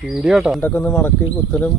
Video കേട്ടോ എന്തൊക്കെ ഒന്ന് മടക്കി കുത്തലും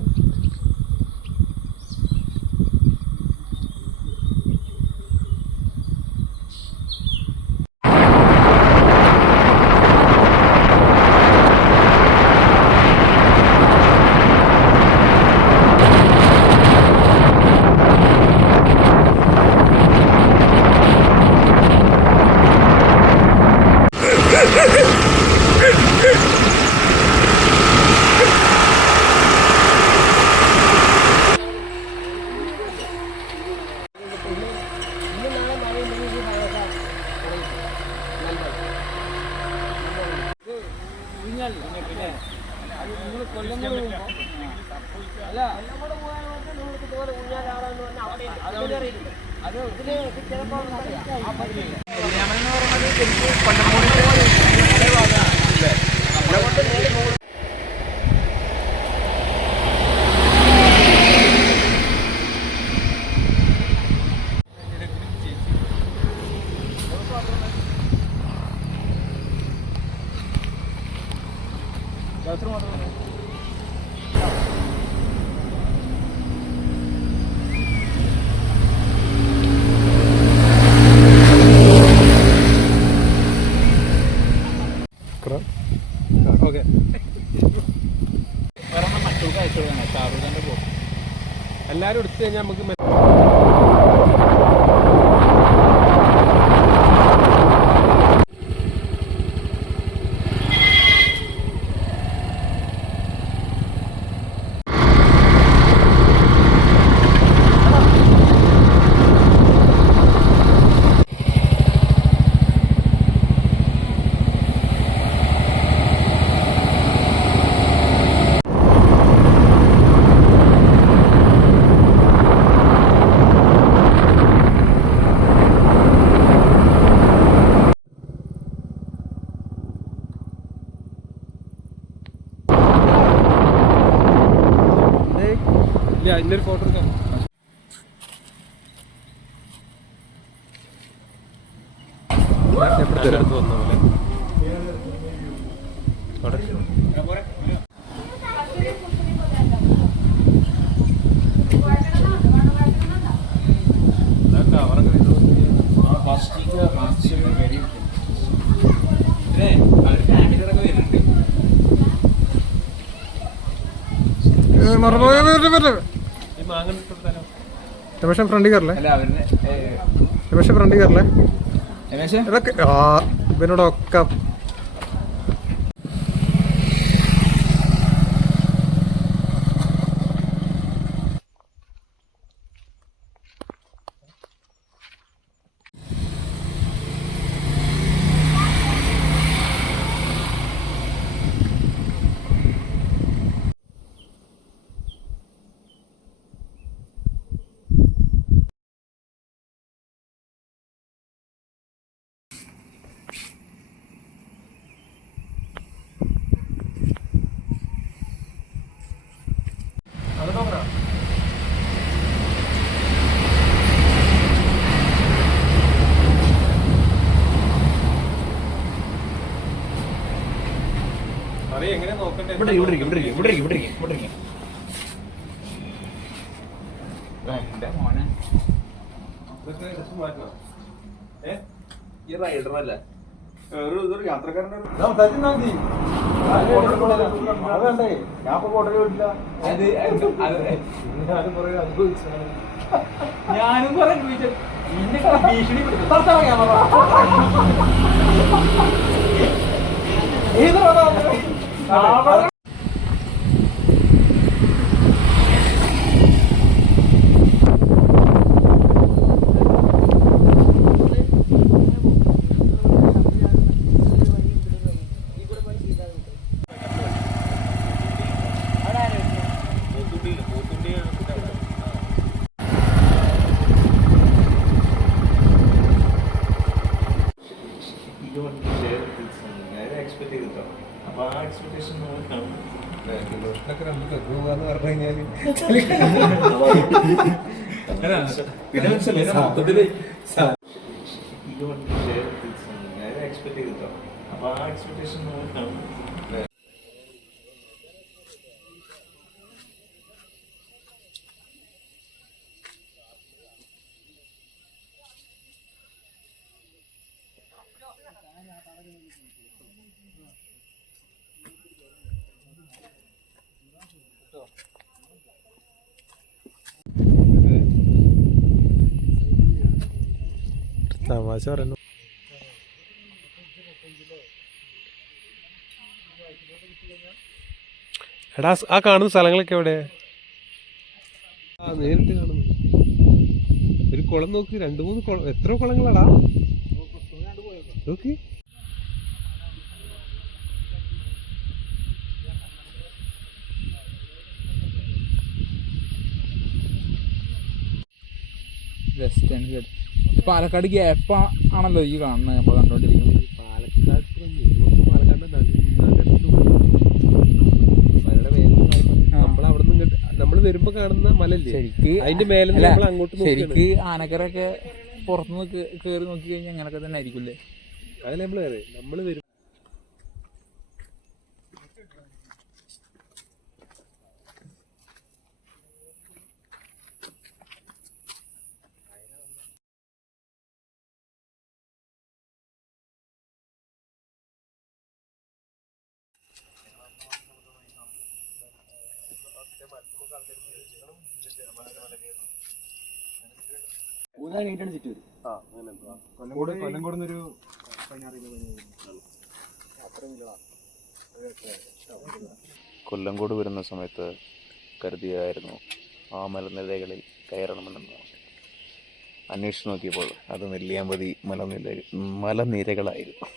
എല്ലാവരും എടുത്തു കഴിഞ്ഞാൽ നമുക്ക് അതിൻ്റെ ഫോട്ടോ എടുക്കാം. എടുത്ത് വന്ന പോലെ രമേശൻ ഫ്രണ്ടിൽ കയറല്ലേ? രമേശൻ ഫ്രണ്ടിൽ കയറല്ലേ? ഇവനോടൊക്കെ റൈഡറല്ലേ യാത്രക്കാരൻ്റെ ഞാനും കുറെ ഭീഷണി തമാശ പറയുന്നു. എടാ ആ കാണുന്ന സ്ഥലങ്ങളൊക്കെ എവിടെ? ആ നേരിട്ട് കാണുന്നു. ഒരു കുളം നോക്ക്, 2-3 കുളം. എത്ര കുളങ്ങളാടാ നോക്കി. വെസ്റ്റേൺ ഗേറ്റ് പാലക്കാട് ഗ്യാപ്പ് ആണല്ലോ ഈ കാണുന്നത്, നമ്മൾ കണ്ടോണ്ടിരിക്കുന്നത്. നമ്മള് വരുമ്പോ കാണുന്ന മലല്ലേ ശരിക്ക് അതിന്റെ മേലെ നമ്മൾ അങ്ങോട്ട് ശരിക്ക് ആനക്കരൊക്കെ പുറത്തുനിന്ന് കേറി നോക്കി കഴിഞ്ഞാൽ അങ്ങനൊക്കെ തന്നെ ആയിരിക്കില്ലേ? അതല്ലേ നമ്മള് വരും. കൊല്ലങ്കോട് വരുന്ന സമയത്ത് കരുതിയായിരുന്നു ആ മലനിരകളിൽ കയറണമെന്ന്. അന്വേഷിച്ച് നോക്കിയപ്പോൾ അത് നെല്ലിയാമ്പതി മലനിരകളായിരുന്നു.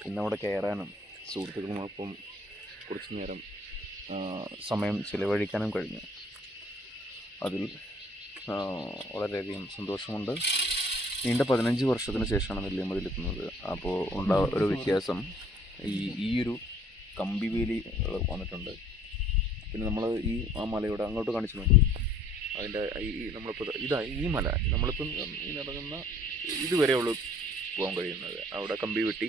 പിന്നെ അവിടെ കയറാനും സുഹൃത്തുക്കളുമൊപ്പം കുറച്ചു നേരം സമയം ചിലവഴിക്കാനും കഴിഞ്ഞു. അതിൽ വളരെയധികം സന്തോഷമുണ്ട്. നീണ്ട 15 വർഷത്തിന് ശേഷമാണ് നെല്ലിയാമ്പതിയിലെത്തുന്നത്. അപ്പോൾ ഒരു വ്യത്യാസം ഒരു കമ്പിവേലി വന്നിട്ടുണ്ട്. പിന്നെ നമ്മൾ ആ മലയുടെ അങ്ങോട്ട് കാണിച്ചു നോക്കും. അതിൻ്റെ നമ്മളിപ്പോൾ ഈ മല നമ്മളിപ്പം ഇറങ്ങുന്ന ഇതുവരെയുള്ളൂ പോകാൻ കഴിയുന്നത്. അവിടെ കമ്പി വെട്ടി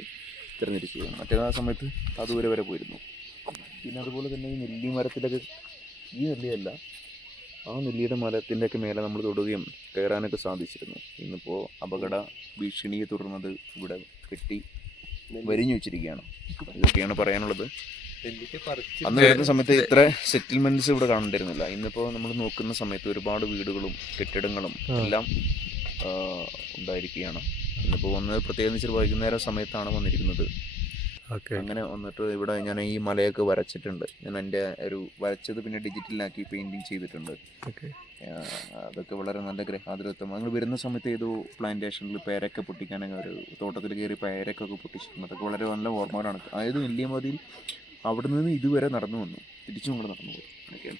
തിരഞ്ഞെടുത്ത് പോകണം. മറ്റേത് ആ സമയത്ത് അതുവരെ വരെ പോയിരുന്നു. പിന്നെ അതുപോലെ തന്നെ ഈ നെല്ലി മരത്തിലൊക്കെ, ഈ നെല്ലിയല്ല, ആ നെല്ലിയുടെ മരത്തിൻ്റെയൊക്കെ മേലെ നമ്മൾ തൊടുകയും കയറാനൊക്കെ സാധിച്ചിരുന്നു. ഇന്നിപ്പോൾ അപകട ഭീഷണിയെ തുടർന്നത് ഇവിടെ കെട്ടി വരിഞ്ഞു വെച്ചിരിക്കുകയാണ്. ഇതൊക്കെയാണ് പറയാനുള്ളത്. അന്ന് വരുന്ന സമയത്ത് ഇത്ര സെറ്റിൽമെന്റ്സ് ഇവിടെ കാണേണ്ടിരുന്നില്ല. ഇന്നിപ്പോൾ നമ്മൾ നോക്കുന്ന സമയത്ത് ഒരുപാട് വീടുകളും കെട്ടിടങ്ങളും എല്ലാം ഉണ്ടായിരിക്കുകയാണ്. ഇന്നിപ്പോൾ പ്രത്യേകിച്ച് വൈകുന്നേരം സമയത്താണ് വന്നിരിക്കുന്നത്. അങ്ങനെ വന്നിട്ട് ഇവിടെ ഞാൻ ഈ മലയൊക്കെ വരച്ചിട്ടുണ്ട്. ഞാൻ എൻ്റെ വരച്ചത് പിന്നെ ഡിജിറ്റലിലാക്കി പെയിന്റിങ് ചെയ്തിട്ടുണ്ട്. അതൊക്കെ വളരെ നല്ല ഗ്രഹാതുരത്വം. നിങ്ങൾ വരുന്ന സമയത്ത് ഏതോ പ്ലാന്റേഷനിൽ പേരൊക്കെ പൊട്ടിക്കാനൊക്കെ ഒരു തോട്ടത്തിൽ കയറി പേരക്കൊക്കെ പൊട്ടിച്ചിട്ടുണ്ട്. അതൊക്കെ വളരെ നല്ല ഓർമ്മകളാണ്. അതായത് നെല്ലിയാമ്പതിയിൽ അവിടെ നിന്ന് ഇതുവരെ നടന്നു വന്നു, തിരിച്ചും കൂടെ നടന്നു പോകും. അതൊക്കെയാണ്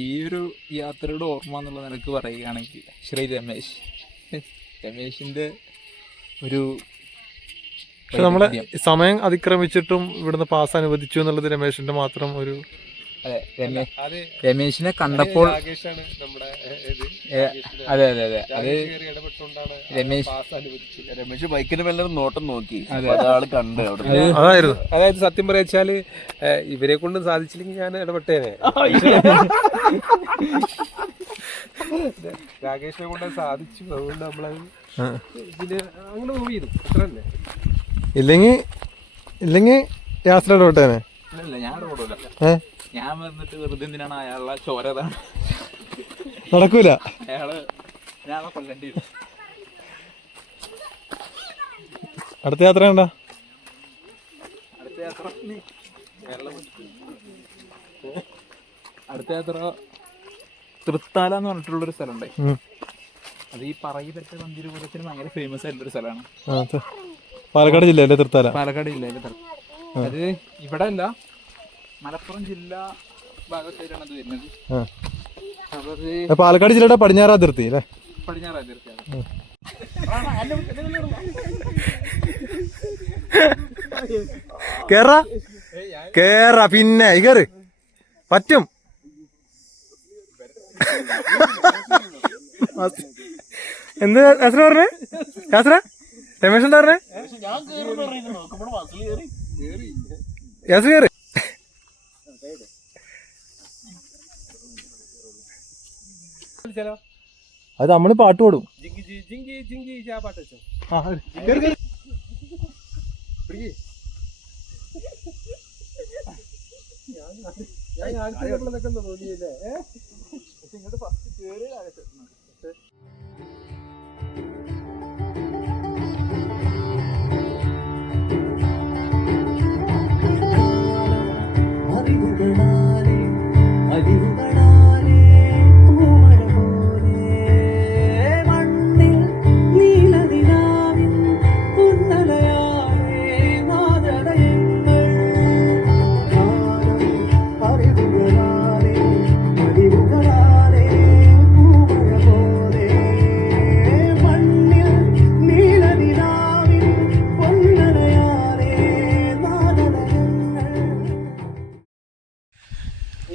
ഈ ഒരു യാത്രയുടെ ഓർമ്മ എന്നുള്ള നിനക്ക് പറയുകയാണെങ്കിൽ ശ്രീ രമേശിൻ്റെ ഒരു പക്ഷെ നമ്മളെ സമയം അതിക്രമിച്ചിട്ടും ഇവിടുന്ന് പാസ് അനുവദിച്ചു എന്നുള്ളത് രമേശിന്റെ മാത്രം ഒരു. രമേശിനെ കണ്ടപ്പോൾ അതെ അതെ അതെ അത് രമേശ് ബൈക്കിന് മേലെ നോട്ടം നോക്കി കണ്ട്. അതായത് സത്യം പറയാച്ചാല് ഇവരെ കൊണ്ട് സാധിച്ചില്ലെങ്കിൽ ഞാൻ ഇടപെട്ടേനെ. രാകേഷിനെ കൊണ്ട് സാധിച്ചു. അതുകൊണ്ട് നമ്മളത് പിന്നെ അങ്ങനെ മൂവ് ചെയ്തു. അത്ര തന്നെ. ഇല്ലെങ്കിൽ യാത്ര ഇടപെട്ടേനെ. ഞാൻ വന്നിട്ട് വെറുതെ എന്തിനാണ് അയാളുടെ ചോര നടക്കൂല. അയാളെ കൊല്ലേണ്ടി വരും. അടുത്ത യാത്ര കണ്ട അടുത്ത യാത്ര തൃത്താല എന്ന് പറഞ്ഞിട്ടുള്ളൊരു സ്ഥലമുണ്ട്. അത് ഈ പറയിപ്പറ്റ മന്ദിരപുരത്തിന് ഭയങ്കര ഫേമസ് ആയിട്ടുള്ളൊരു സ്ഥലമാണ്. പാലക്കാട് ജില്ലയിലെ തൃത്താല. പാലക്കാട് ജില്ലയിലെ അത് ഇവിടെ അല്ല, മലപ്പുറം ജില്ലാ ഭാഗത്തായിട്ടാണ് അത് വരുന്നത്. പാലക്കാട് ജില്ലയുടെ പടിഞ്ഞാറ് അതിർത്തി അല്ലേ? പടിഞ്ഞാറ് അതിർത്തി. കേറാ പിന്നെ കേറ് പറ്റും. എന്ത് യാത്ര പറഞ്ഞേ? യാത്ര രമേശ് എന്താ പറഞ്ഞേ? യാത്ര കേറ്. അത് നമ്മള് പാട്ട് പാടും. തോന്നിയില്ലേ?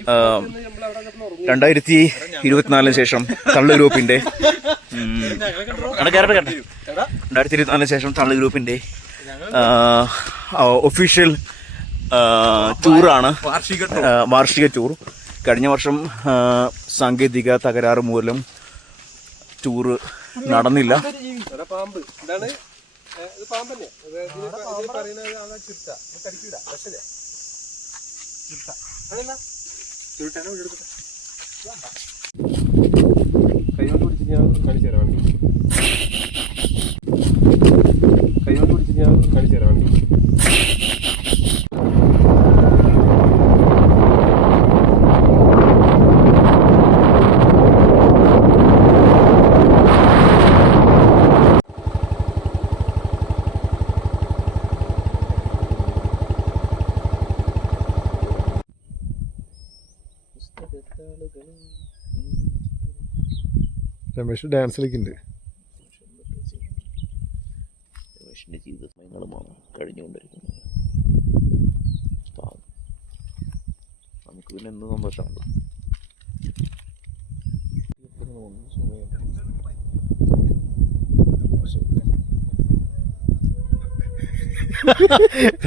2024 ശേഷം തള്ളു ഗ്രൂപ്പിന്റെ 2024 ശേഷം തള്ളു ഗ്രൂപ്പിന്റെ ഒഫീഷ്യൽ ടൂറാണ്, വാർഷിക ടൂർ. കഴിഞ്ഞ വർഷം സാങ്കേതിക തകരാറ് മൂലം ടൂറ് നടന്നില്ല. പാമ്പ് ഇതാണ്, ഇത് പാമ്പന്നെ. പറയുന്നത് ചിട്ട കടിക്കൂല, പക്ഷേ കൈകൊണ്ട് പിടിച്ച് ഞാൻ കാണിച്ചു തരാം. കൈകൊണ്ട് പിടിച്ച് ഞാൻ കാണിച്ചു തരാം. രമേശ് ഡാൻസ് കളിക്കുന്നുണ്ട്. രമേശിന്റെ ജീവിത സമയങ്ങളുമാണ് കഴിഞ്ഞുകൊണ്ടിരിക്കുന്നത്. നമുക്ക് പിന്നെ എന്ത് സന്തോഷമുണ്ട്.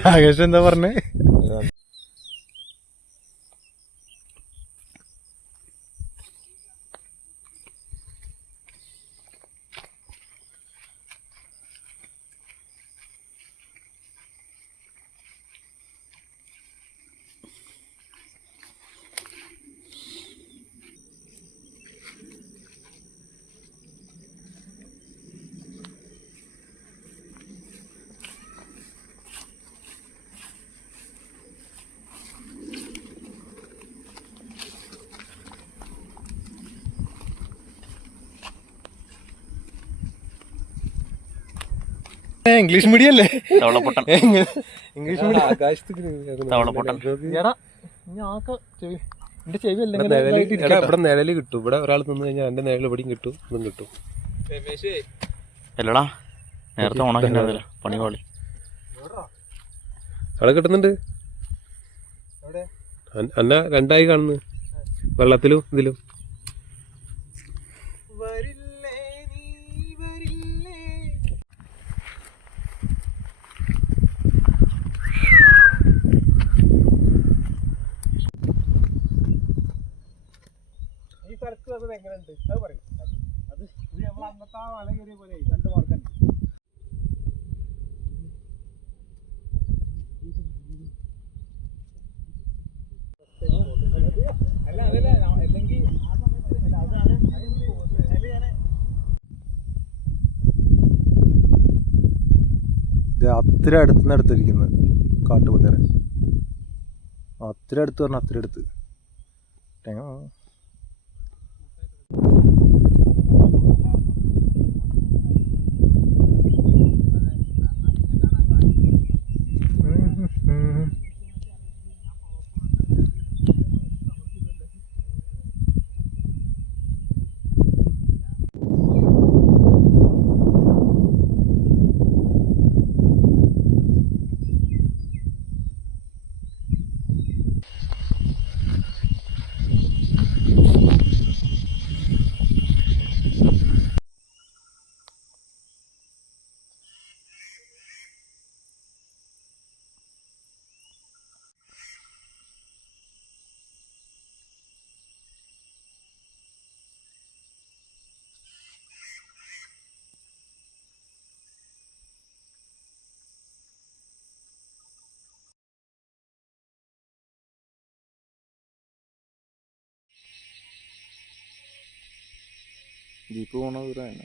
രാകേഷ് എന്താ പറഞ്ഞേ? ഇംഗ്ലീഷ് മീഡിയം അല്ലേ? English medium. ആകാശത്ത് ഇവിടെ നിഴല് കിട്ടും. ഇവിടെ ഒരാൾ നിന്ന് കഴിഞ്ഞാൽ എന്റെ നിഴൽ ഇവിടെയും കിട്ടും, ഇതും കിട്ടും. അല്ലടാ, നേരത്തെ ഓണാക്കില്ല പണിപാളി. അവിടെ കിട്ടുന്നുണ്ട്. അന്ന രണ്ടായി കാണുന്നു, വെള്ളത്തിലും ഇതിലും. എങ്ങനെയുണ്ട് അത് പറയും. അത് നമ്മൾ അന്നത്തെ ആ വല കയറിയ പോലെ 2 മാർക്കുണ്ട്. അല്ല അതല്ല, അല്ലെങ്കിൽ ഇത് അത്ര അടുത്തുനിന്ന് അടുത്തിരിക്കുന്നത് കാട്ടുപന്നിരെ. അത്ര അടുത്ത് പറഞ്ഞാൽ അത്ര അടുത്ത്. ജീപ്പ് പോണ ദൂരമാണ്.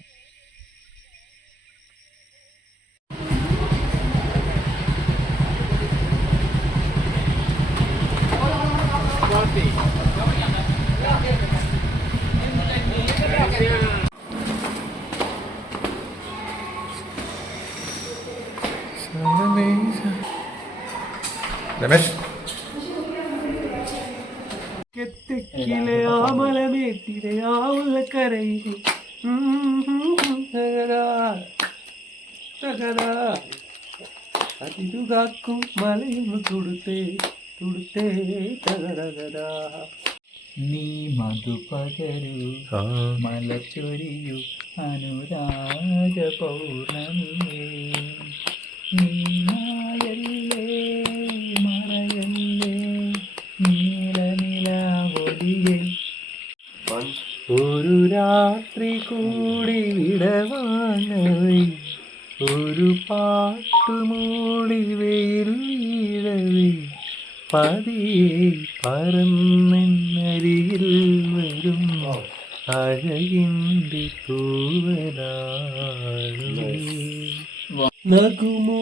രമേശ് തെക്കിലെ ആമലമേട്ടിലെ ആവുള്ളക്കരയിൽ അതിരു കാക്കും മലയൊന്ന് കൊടുത്തേ നീ മധു പകരൂ മലച്ചൊരിയു അനുരാഗ പൗർണമിയേ നീയല്ലേ മറയല്ലേ നീലനിലാവൊലിയേ ഒരു രാത്രി കൂടി വിടവാങ്ങവേ ഒരു പാട്ടുമൂടി വെയിൽ വീഴവേ പതിയെ പറന്നരികിൽ വരും അഴകിൻ്റെ തൂവലാണ് നകുമോ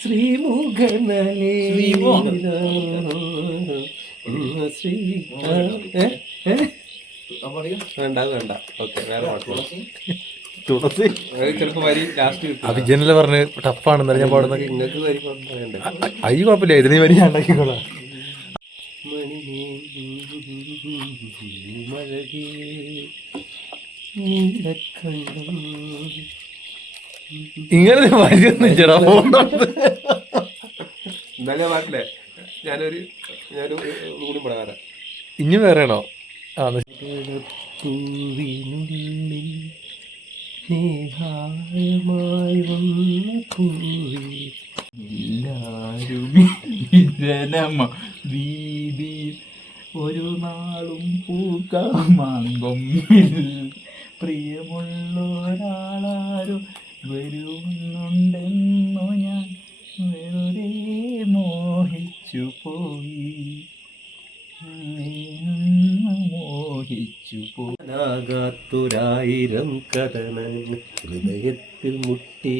ശ്രീമുഖനലേ വേണ്ട വേണ്ട ഓക്കെ വേറെ പാട്ട് തുളസി ചിലപ്പോ വരി ലാസ്റ്റ് അഭിജനല്ലേ പറഞ്ഞ് ടഫാണെന്ന് ഞാൻ പാടുന്ന നിങ്ങൾക്ക് വരി പറയണ്ടേ അയ്യോ കുഴപ്പമില്ല ഇതിന് വരി ഞാൻ ഉണ്ടാക്കിക്കോളാം. ഇങ്ങനെ വരിയൊന്നും ചേടാ എന്നാലും പാട്ടില്ലേ ഞാനൊരു കൂടി പറയാം. ഇനി വേറെയാണോ? ആ പൂവിനുള്ളിൽ സ്നേഹായമായി വന്ന പൂവി എല്ലാരും വീതി ഒരു നാളും പൂക്കാമാങ്കൊം പ്രിയമുള്ളൊരാളാരും വരുന്നുണ്ടെന്നു ഞാൻ വെറുതെ മോഹിച്ചു പോയി മോഹിച്ചു പോകാത്തൊരായിരം കഥനങ്ങൾ ഹൃദയത്തിൽ മുട്ടി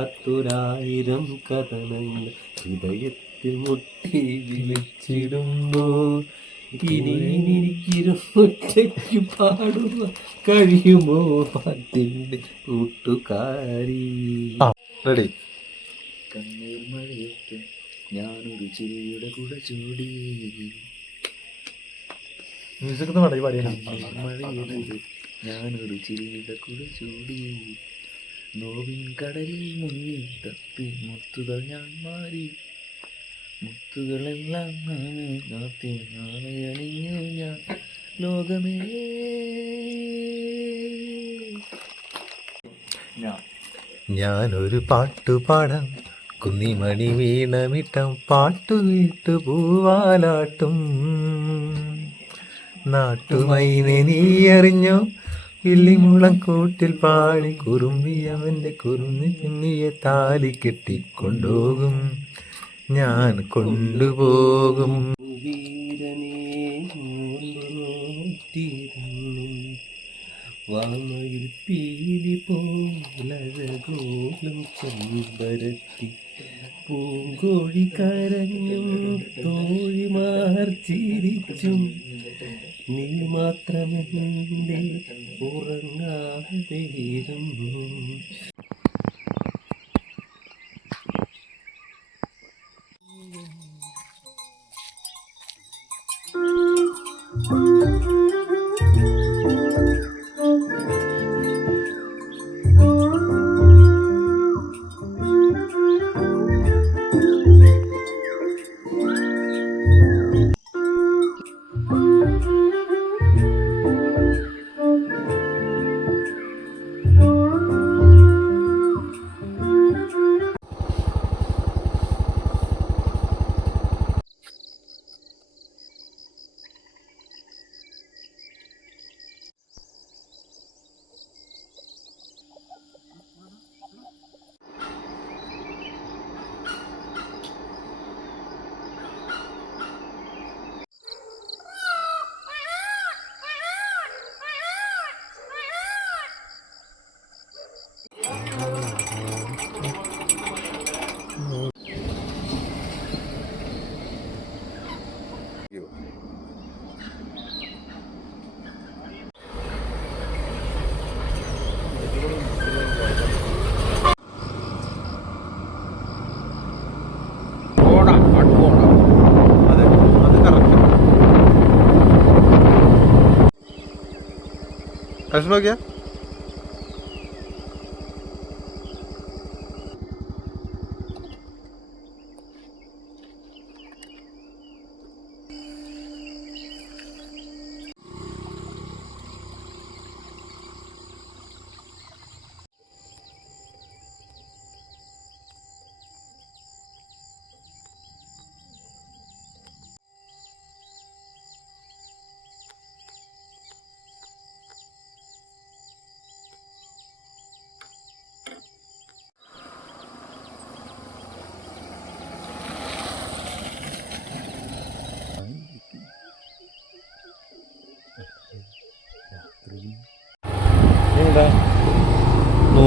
പറയുവാനാകാത്തൊരായിരം കഥനങ്ങൾ ഹൃദയത്തിൽ മുട്ടി വിളിച്ചിടുമ്പോ ഇനിക്കിരുട്ടയ്ക്ക് പാടുക കഴിയുമോ പാട്ടിന്റെ കൂട്ടുകാരി. റെഡി. കണ്ണീർ മഴയത്ത് ഞാനൊരു ചിരിയുടെ കുട ചൂടി മ്യൂസിക് പാടി പാടിയാണ്. മഴയത്ത് ഞാനൊരു ചിരിയുടെ കുട ചൂടി നോവിൻ കടലിൽ മുങ്ങി തപ്പി മുത്തുകൾ ഞാൻ മാറി മുത്തുകളെല്ലാം നാത്തി നാളെയണിഞ്ഞു ഞാൻ ലോകമേ. ഞാനൊരു പാട്ടു പാടാം കുന്നിമണി വീണമിട്ടം പാട്ടു വീട്ടു പൂവാലാട്ടും നാട്ടുമൈനെ നീ അറിഞ്ഞോ വില്ലിമുളം കൂട്ടിൽ പാടി കുറുമ്പിയവന്റെ കുറുമ്പി പിന്നിയെ താലി കെട്ടിക്കൊണ്ടുപോകും ഞാൻ കൊണ്ടുപോകും. വാമയിൽ പീലി പോലഴകോലും ചെമ്പരത്തി പൂങ്കോഴി കരഞ്ഞും തോഴിമാർ ചിരിച്ചും നീ മാത്രമെന്റെ ഉറങ്ങാതെയിരുന്നു. നോക്കിയാ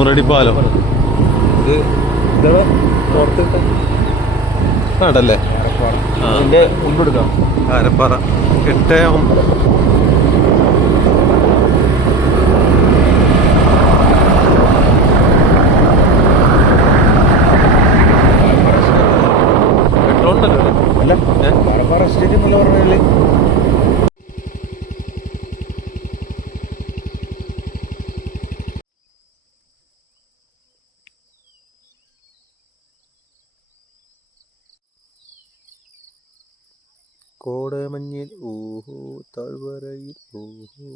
നൂറടി പാലം ഇത് ആടല്ലേ കൊണ്ടെടുക്കാം. ആരപ്പാറ 8 പെട്രോൾ ഉണ്ടല്ലോ അല്ല പറപ്പാറ എസ്റ്റേറ്റ് എന്നുള്ള പറഞ്ഞാല് കോടമഞ്ഞിൽ ഓഹോ താഴ്വരയിൽ ഓഹോ.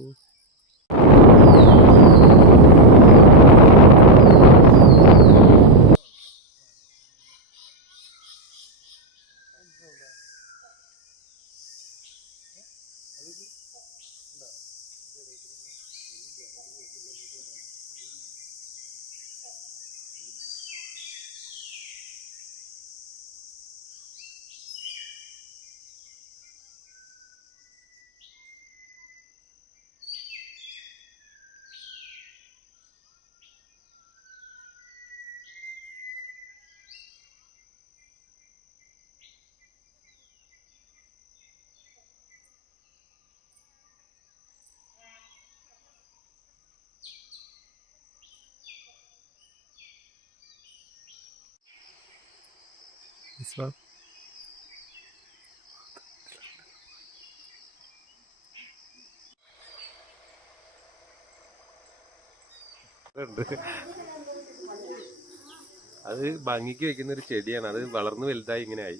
അത് ഭംഗിക്ക് വെക്കുന്ന ഒരു ചെടിയാണ്. അത് വളർന്നു വലുതായി ഇങ്ങനെ ആയി.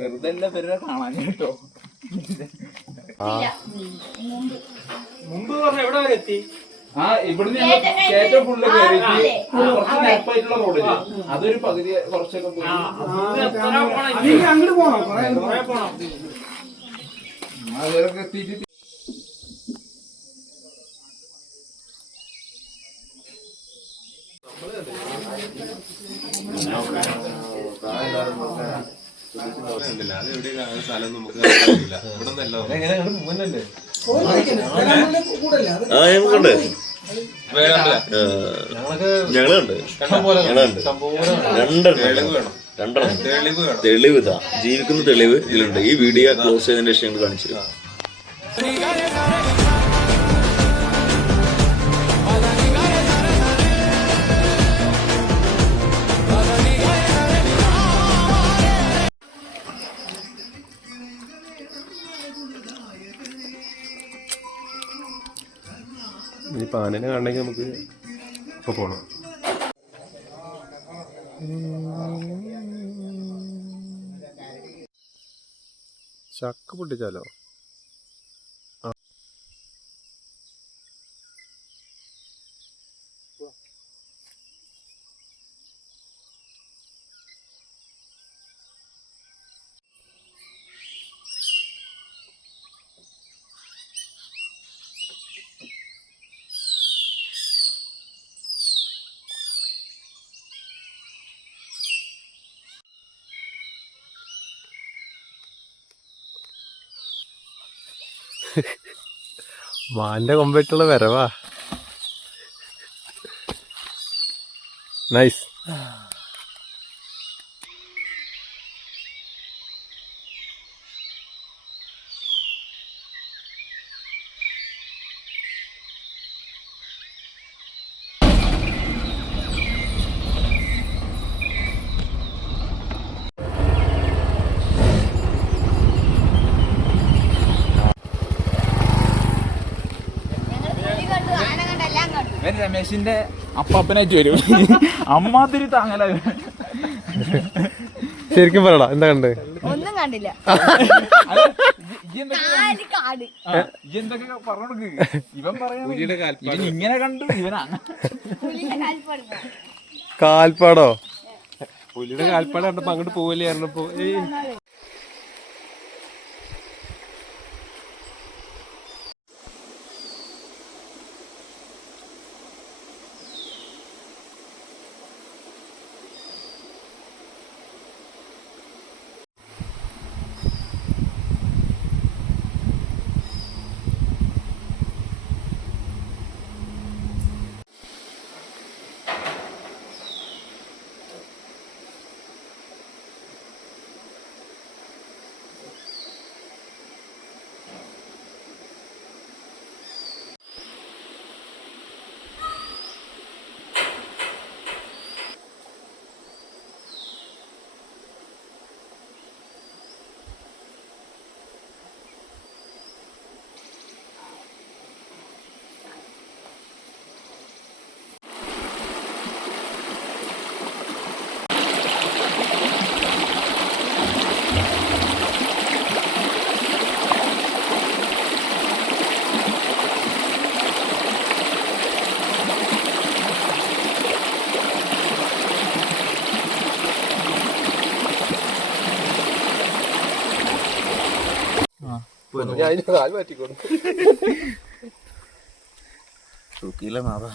വെറുതെ അല്ല പേരെ കാണാൻ കേട്ടോ. മുമ്പ് പറഞ്ഞ എവിടെ വരെ എത്തി? ആ ഇവിടുന്ന് ഏറ്റവും ഫുള്ള് കയറിയിട്ട് കുറച്ച് നിരപ്പായിട്ടുള്ള റോഡില് അതൊരു പകുതി കുറച്ചൊക്കെ പോയി അങ്ങോട്ട് പോണം. അതൊക്കെ എത്തിയിട്ട് ഞങ്ങളുണ്ട് രണ്ടെണ്ണം തെളിവ് ഇതാ ജീവിക്കുന്ന തെളിവ് ഇതിലുണ്ട്. ഈ വീഡിയോ ക്ലോസ് ചെയ്തതിന് ശേഷം ഞങ്ങൾ കാണിച്ചു. ഇനിയിപ്പോൾ ആനനെ കാണണമെങ്കിൽ നമുക്ക് ഇപ്പോൾ പോകണം. ചക്ക പൊട്ടിച്ചാലോ? മാന്റെ കൊമ്പിട്ടുള്ള വരവാ. നൈസ്. രമേശിന്റെ അപ്പാപ്പനായിട്ട് വരും. അമ്മാതിരി താങ്ങല. ശരിക്കും പറയടാ, എന്താ കണ്ട്? ഒന്നും കണ്ടില്ല. എന്തൊക്കെ പറഞ്ഞു ഇവൻ പറയാ ഇങ്ങനെ കണ്ടു ഇവനാ കാൽപ്പാടോ? പുലിയുടെ കാൽപ്പാട് കണ്ടപ്പോ അങ്ങോട്ട് പോവല്ലേ പറഞ്ഞപ്പോ ഞാൻ അതിന് കാൽ മാറ്റിക്കോളും. തൂക്കിയില്ല നാഥ.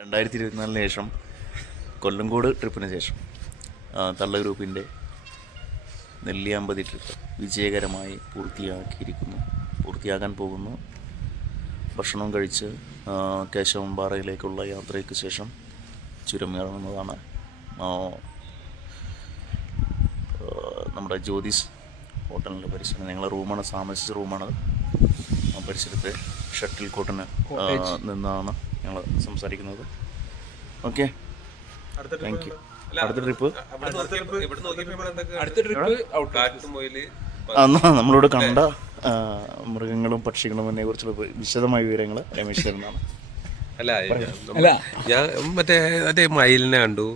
രണ്ടായിരത്തി 24 ശേഷം കൊല്ലങ്കോട് ട്രിപ്പിന് ശേഷം തള്ള ഗ്രൂപ്പിൻ്റെ നെല്ലിയാമ്പതി ട്രിപ്പ് വിജയകരമായി പൂർത്തിയാകാൻ പോകുന്നു. ഭക്ഷണം കഴിച്ച് കേശവൻപാറയിലേക്കുള്ള യാത്രയ്ക്ക് ശേഷം ചുരം ഇറങ്ങുന്നതാണ്. നമ്മുടെ ജ്യോതിസ് ഹോട്ടലിൻ്റെ പരിസരം ഞങ്ങളെ റൂമാണ്, താമസിച്ച റൂമാണ്. ആ പരിസരത്തെ ഷട്ടിൽ കോട്ടിന് നിന്നാണ് ഞങ്ങൾ സംസാരിക്കുന്നത്. Okay, thank you. അടുത്ത ട്രിപ്പ് നമ്മളോട് കണ്ട മൃഗങ്ങളും പക്ഷികളും അതിനെ കുറിച്ചുള്ള വിശദമായ വിവരങ്ങൾ രമേശ് തരുന്നതാണ്. അല്ല ഞാൻ മറ്റേ മയിലിനെ കണ്ടു,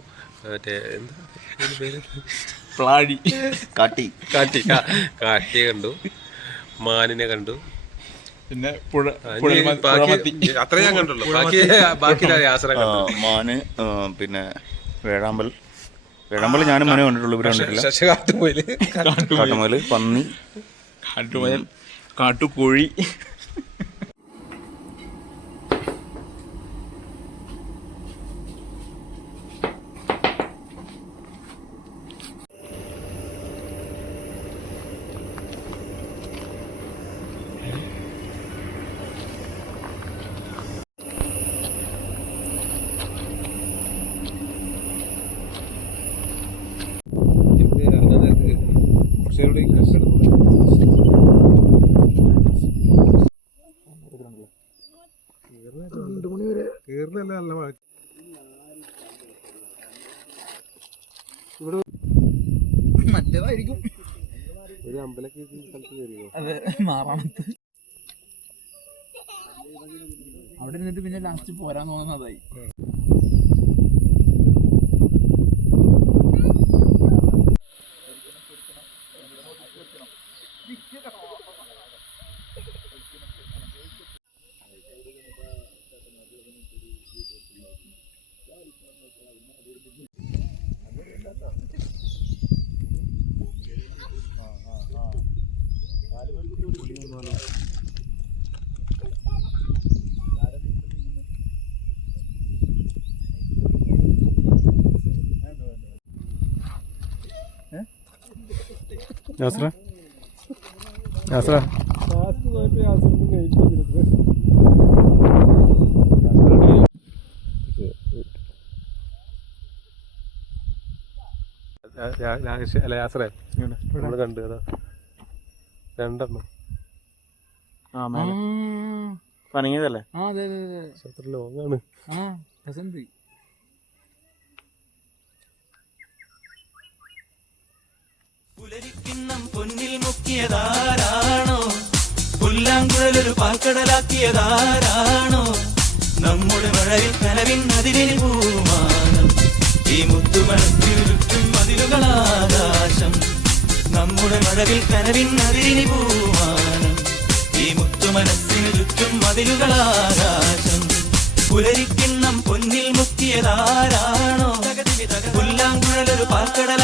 മറ്റേ എന്താ പേര്, കാട്ടിയെ കണ്ടു, മാനിനെ കണ്ടു, പിന്നെ അത്ര ഞാൻ കണ്ടുള്ളൂ. ബാക്കി മാന്, പിന്നെ വേഴാമ്പൽ ഞാനും മനെ കണ്ടിട്ടുള്ളൂ. ഇവരെ കണ്ടിട്ടില്ല. കാട്ടുമുയല്, പന്നി, കാട്ടുകോഴി. മറ്റേതായിരിക്കും ഒരു അമ്പലൊക്കെ സ്ഥലത്ത് കയറിയോ? അതെ, മാറാണത്ത് അവിടെ നിന്നിട്ട് പിന്നെ ലാസ്റ്റ് പോരാൻ തോന്നുന്നതായി. യാത്രേ നമ്മള് കണ്ടു അതാ രണ്ടെണ്ണം പനങ്ങിയതല്ലേ? അത്ര ലോങ്ങാണ്. പുലരിക്കിണ്ണം പൊന്നിൽ മുക്കിയതാരാണോ, പുല്ലാങ്കുഴലൊരു പാൽക്കടലാക്കിയതാരാണോ, നമ്മുടെ മഴയിൽ കനവിൻ അതിരിന് പൂമാനം, ഈ മുത്തുമണത്തിൽ ചുറ്റും മതിലുകളാകാശം, നമ്മുടെ മഴവിൽ കനവിൻ അതിരിന് പൂമാനം, ഈ മുത്തുമനസ്സിന് ചുറ്റും മതിലുകളാകാശം. പുലരിക്കിണ്ണം പൊന്നിൽ മുക്കിയതാരാണോ, പുല്ലാങ്കുഴലൊരു പാൽക്കടല